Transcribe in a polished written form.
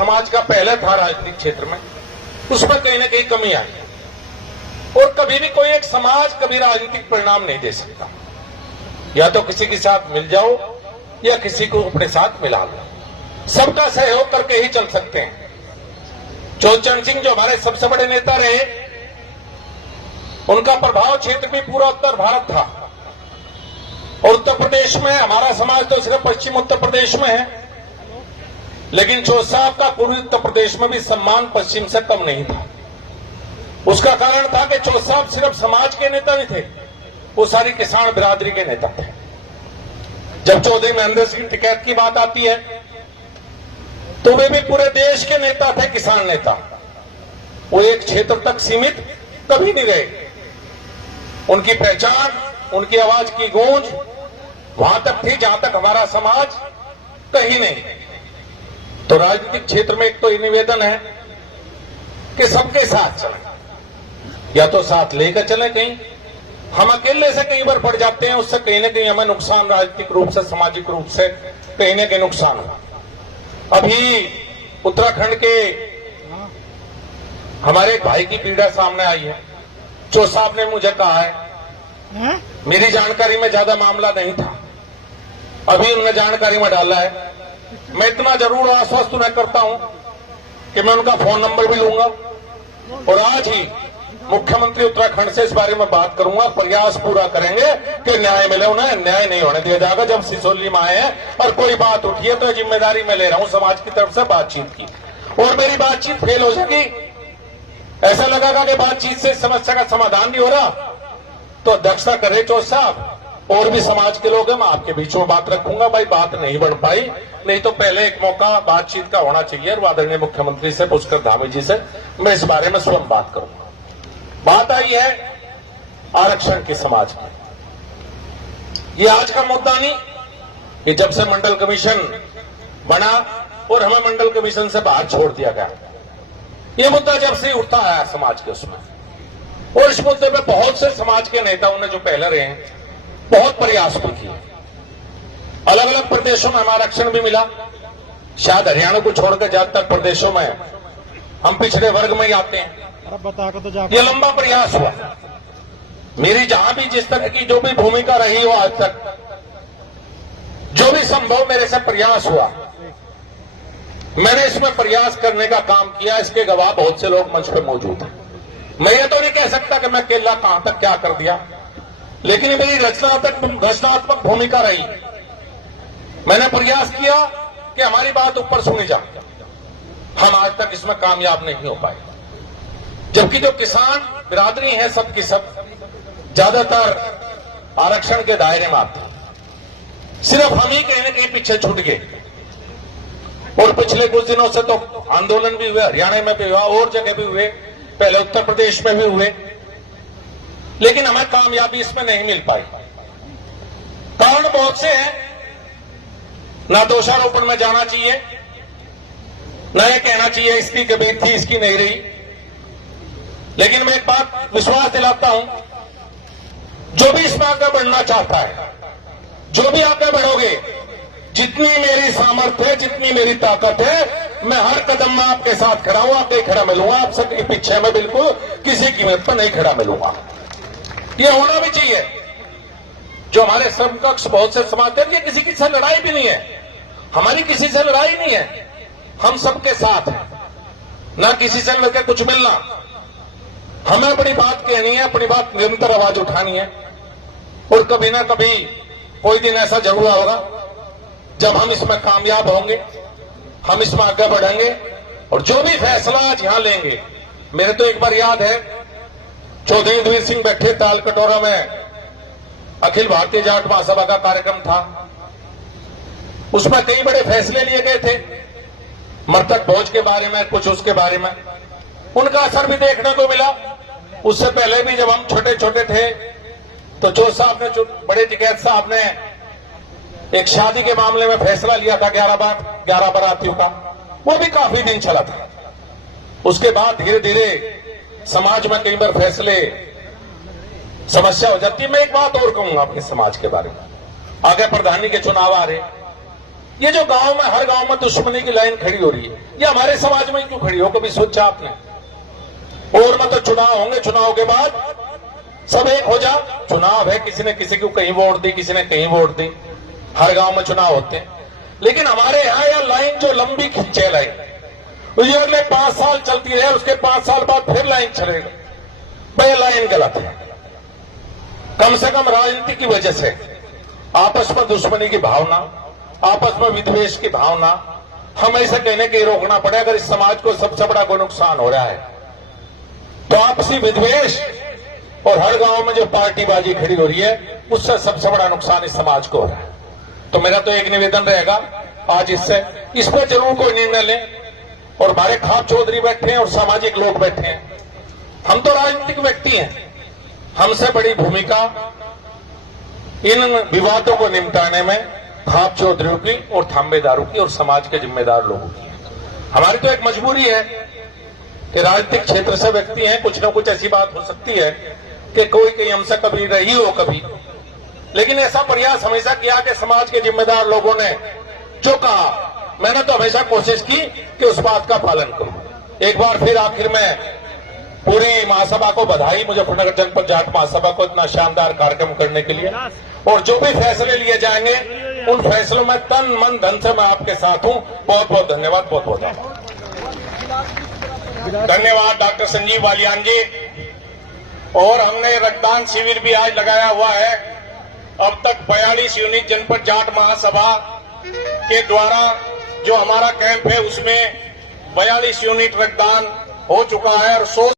समाज का पहले था राजनीतिक क्षेत्र में, उसमें कहीं ना कहीं कमी आई। और कभी भी कोई एक समाज कभी राजनीतिक परिणाम नहीं दे सकता। या तो किसी के साथ मिल जाओ या किसी को अपने साथ मिला लो, सबका सहयोग करके ही चल सकते हैं। चौधरी सिंह जो हमारे सबसे बड़े नेता रहे, उनका प्रभाव क्षेत्र भी पूरा उत्तर भारत था। और उत्तर प्रदेश में हमारा समाज तो सिर्फ पश्चिम उत्तर प्रदेश में है, लेकिन चौधरी साहब का पूर्वी उत्तर प्रदेश में भी सम्मान पश्चिम से कम नहीं था। उसका कारण था कि चौधरी साहब सिर्फ समाज के नेता नहीं थे, वो सारी किसान बिरादरी के नेता थे। जब चौधरी महेंद्र सिंह टिकैत की बात आती है तो वे भी पूरे देश के नेता थे, किसान नेता। वो एक क्षेत्र तक सीमित कभी नहीं रहे। उनकी पहचान, उनकी आवाज की गूंज वहां तक थी जहां तक हमारा समाज कहीं नहीं। तो राजनीतिक क्षेत्र में एक तो ये निवेदन है कि सबके साथ चलें, या तो साथ लेकर चले। कहीं हम अकेले से कहीं बार पड़ जाते हैं, उससे कहीं ना कहीं हमें नुकसान, राजनीतिक रूप से, सामाजिक रूप से कहीं ना कहीं नुकसान हुआ। अभी उत्तराखंड के हमारे एक भाई की पीड़ा सामने आई है। चौधरी साहब ने मुझे कहा है, मेरी जानकारी में ज्यादा मामला नहीं था, अभी उन्होंने जानकारी में डाला है। मैं इतना जरूर आश्वस्त उन्हें करता हूं कि मैं उनका फोन नंबर भी लूंगा और आज ही मुख्यमंत्री उत्तराखंड से इस बारे में बात करूंगा। प्रयास पूरा करेंगे कि न्याय मिले उन्हें। न्याय नहीं होने दिया जाएगा। जब सिसोली में आए हैं और कोई बात उठी है तो जिम्मेदारी मैं ले रहा हूं समाज की तरफ से बातचीत की, और मेरी बातचीत फेल हो सकी, ऐसा लगेगा कि बातचीत से समस्या का समाधान नहीं हो रहा, तो अध्यक्षता करे चौधरी साहब, और भी समाज के लोग हैं, मैं आपके बीच में बात रखूंगा। भाई बात नहीं बढ़ पाई, नहीं तो पहले एक मौका बातचीत का होना चाहिए और आदरणीय मुख्यमंत्री से पुष्कर धामी जी से मैं इस बारे में स्वयं बात करूंगा। बात आई है आरक्षण की, समाज की। ये आज का मुद्दा नहीं कि जब से मंडल कमीशन बना और हमें मंडल कमीशन से बाहर छोड़ दिया गया, ये मुद्दा जब से उठता आया समाज के उसमें, और इस मुद्दे पे बहुत से समाज के नेताओं ने जो पहले रहे हैं बहुत प्रयास भी किए। अलग अलग प्रदेशों में हमें आरक्षण भी मिला, शायद हरियाणा को छोड़कर ज्यादातर प्रदेशों में हम पिछड़े वर्ग में ही आते हैं। ये लंबा प्रयास हुआ। मेरी जहां भी जिस तरह की जो भी भूमिका रही हो आज तक, जो भी संभव मेरे से प्रयास हुआ, मैंने इसमें प्रयास करने का काम किया। इसके गवाह बहुत से लोग मंच पे मौजूद हैं। मैं ये तो नहीं कह सकता कि मैं अकेला कहां तक क्या कर दिया, लेकिन मेरी रचनात्मक भूमिका रही। मैंने प्रयास किया कि हमारी बात ऊपर सुनी जाए। हम आज तक इसमें कामयाब नहीं हो पाए, जबकि जो किसान बिरादरी है सबकी सब ज्यादातर आरक्षण के दायरे में आते हैं। सिर्फ हम ही कहीं ना कहीं पीछे छूट गए। और पिछले कुछ दिनों से तो आंदोलन भी हुए, हरियाणा में भी हुआ, और जगह भी हुए, पहले उत्तर प्रदेश में भी हुए, लेकिन हमें कामयाबी इसमें नहीं मिल पाई। कारण बहुत से हैं। ना दोषारोपण में जाना चाहिए, ना ये कहना चाहिए इसकी कमी थी, इसकी नहीं रही। लेकिन मैं एक बात विश्वास दिलाता हूं, जो भी इसमें आगे बढ़ना चाहता है, जो भी आगे बढ़ोगे, जितनी मेरी सामर्थ्य है, जितनी मेरी ताकत है, मैं हर कदम में आपके साथ खड़ा हूं, आपके खड़ा मिलूंगा। आप सबके पीछे में बिल्कुल किसी कीमत पर नहीं खड़ा मिलूंगा। ये होना भी चाहिए। जो हमारे समकक्ष बहुत से समाज हैं, ये किसी की से लड़ाई भी नहीं है, हमारी किसी से लड़ाई नहीं है, हम सबके साथ हैं, ना किसी से लड़के कुछ मिलना। हमें अपनी बात कहनी है, अपनी बात निरंतर आवाज उठानी है, और कभी ना कभी कोई दिन ऐसा जरूर होगा जब हम इसमें कामयाब होंगे, हम इसमें आगे बढ़ेंगे। और जो भी फैसला आज यहां लेंगे, मेरे तो एक बार याद है, चौधरी इंद्रवीर सिंह बैठे ताल कटोरा में, अखिल भारतीय जाट महासभा का कार्यक्रम था, उसमें कई बड़े फैसले लिए गए थे, मृतक भोज के बारे में, कुछ उसके बारे में। उनका असर भी देखने को मिला। उससे पहले भी जब हम छोटे छोटे थे तो चौधरी साहब ने, बड़े टिकैत साहब ने एक शादी के मामले में फैसला लिया था 11 बारातियों का, वो भी काफी दिन चला था। उसके बाद धीरे धीरे समाज में कई बार फैसले, समस्या हो जाती है। मैं एक बात और कहूंगा अपने समाज के बारे में। आगे प्रधानी के चुनाव आ रहे, ये जो गांव में, हर गांव में दुश्मनी की लाइन खड़ी हो रही है, ये हमारे समाज में क्यों खड़ी हो? कभी सोचा आपने? और में तो चुनाव होंगे, चुनाव के बाद सब एक हो जा। चुनाव है, किसी ने किसी को कहीं वोट दी, किसी ने कहीं वोट दी, हर गांव में चुनाव होते हैं। लेकिन हमारे यहाँ यह लाइन जो लंबी खींचे लाइन, तो ये अगले 5 साल चलती रहे, उसके 5 साल बाद फिर लाइन चलेगा, भाई लाइन गलत है। कम से कम राजनीति की वजह से आपस में दुश्मनी की भावना, आपस में विद्वेष की भावना, हम ऐसे कहने के रोकना पड़े। अगर इस समाज को सबसे बड़ा कोई नुकसान हो रहा है तो आपसी विद्वेष और हर गांव में जो पार्टीबाजी खड़ी हो रही है, उससे सबसे बड़ा नुकसान इस समाज को हो रहा है। तो मेरा तो एक निवेदन रहेगा आज इस पर जरूर कोई निर्णय लें। और हमारे खाप चौधरी बैठे हैं और सामाजिक लोग बैठे हैं, हम तो राजनीतिक व्यक्ति हैं, हमसे बड़ी भूमिका इन विवादों को निपटाने में खाप चौधरियों की और थांबेदारों की और समाज के जिम्मेदार लोगों की है। हमारी तो एक मजबूरी है कि राजनीतिक क्षेत्र से व्यक्ति हैं, कुछ न कुछ ऐसी बात हो सकती है कि कोई कहीं हमसे कभी रही हो कभी, लेकिन ऐसा प्रयास हमेशा किया कि समाज के जिम्मेदार लोगों ने जो कहा, मैंने तो हमेशा कोशिश की कि उस बात का पालन करूं। एक बार फिर आखिर में पूरी महासभा को बधाई, मुजफ्फरनगर जनपद जाट महासभा को इतना शानदार कार्यक्रम करने के लिए। और जो भी फैसले लिए जाएंगे उन फैसलों में तन मन धन से मैं आपके साथ हूं। बहुत बहुत धन्यवाद, बहुत बहुत धन्यवाद डॉक्टर संजीव बालियान जी। और हमने रक्तदान शिविर भी आज लगाया हुआ है। अब तक 42 यूनिट जनपद जाट महासभा के द्वारा जो हमारा कैंप है उसमें 42 यूनिट रक्तदान हो चुका है और 100